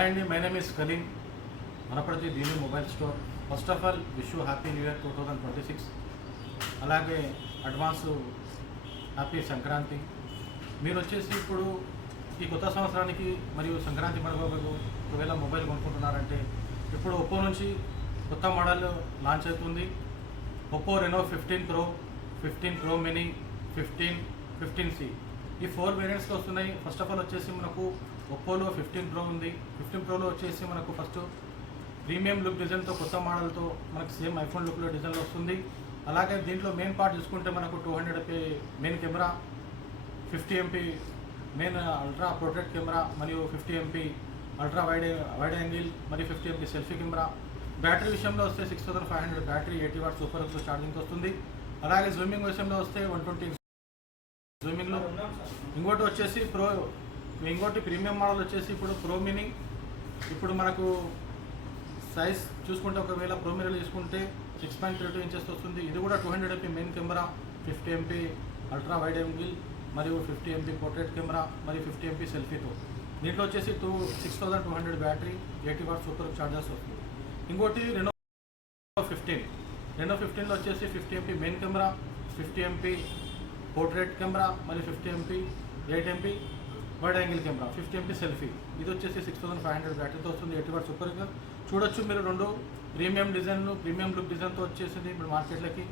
Hi Andy, my name is Kalim, Manaparthi Dini Mobile Store. First of all, wish you Happy New Year 2026. అలాగే advance happy Sankranti. మీరు వచ్చేసి ఇప్పుడు ఈ కొత్త సంవత్సరానికి మరియు సంక్రాంతి పండుగకు ఒకవేళ మొబైల్ కొనుక్కుంటున్నారంటే ఇప్పుడు ఒప్పో నుంచి కొత్త మోడల్ లాంచ్ అవుతుంది. Oppo Reno 15 pro, 15 pro mini, 15C ఈ 4 వేరియంట్స్లో వస్తున్నాయి. ఫస్ట్ ఆఫ్ ఆల్ వచ్చేసి మనకు ఒప్పోలో 15 ప్రో ఉంది. 15 ప్రోలో వచ్చేసి మనకు ఫస్ట్ ప్రీమియం లుక్ డిజైన్తో కొత్త మోడల్తో మనకు సేమ్ ఐఫోన్ లుక్లో డిజైన్లో వస్తుంది. అలాగే దీంట్లో మెయిన్ పార్ట్ చూసుకుంటే మనకు 200MP main camera, 50MP main ultra portrait camera మరియు 50MP అల్ట్రా వైడ్ యాంగిల్ మరియు 50MP సెల్ఫీ కెమెరా. బ్యాటరీ విషయంలో వస్తే 6500 బ్యాటరీ, 80 వాట్ సూపర్ ఛార్జింగ్ వస్తుంది. అలాగే జూమింగ్ విషయంలో వస్తే 120 జూమింగ్లో. ఇంకోటి వచ్చేసి ఇంకోటి ప్రీమియం మోడల్ వచ్చేసి ఇప్పుడు ప్రో మినీ. ఇప్పుడు మనకు సైజ్ చూసుకుంటే ఒకవేళ ప్రో మినీ తీసుకుంటే 6.32 ఇంచెస్ వస్తుంది. ఇది కూడా 200MP main camera, 50MP ultra wide angle మరియు 50MP పోర్ట్రేట్ కెమెరా మరియు 50MP సెల్ఫీతో. దీంట్లో వచ్చేసి 6200 బ్యాటరీ, 80 వాట్ సూపర్ ఛార్జర్స్ వస్తుంది. ఇంకోటి రెనో 15లో వచ్చేసి 50MP main camera, 50MP portrait camera మరియు 50MP 8MP wide angle camera, 50MP selfie. ఇది వచ్చేసి 6500 బ్యాటరీతో వస్తుంది, 80 వాట్ సూపర్. చూడొచ్చు మీరు రెండు ప్రీమియం డిజైన్లు, ప్రీమియం లుక్ డిజైన్తో వచ్చేసింది ఇప్పుడు మార్కెట్లకి.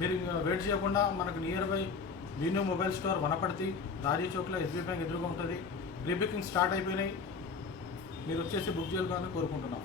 మీరు వెయిట్ చేయకుండా మనకు nearby venue mobile store Wanaparthy Raji చౌక్లో SBI బ్యాంక్ ఎదురుగా ఉంటుంది. ప్రీ బుకింగ్ స్టార్ట్ అయిపోయినాయి. మీరు వచ్చేసి బుక్ చేయాలని కోరుకుంటున్నాం.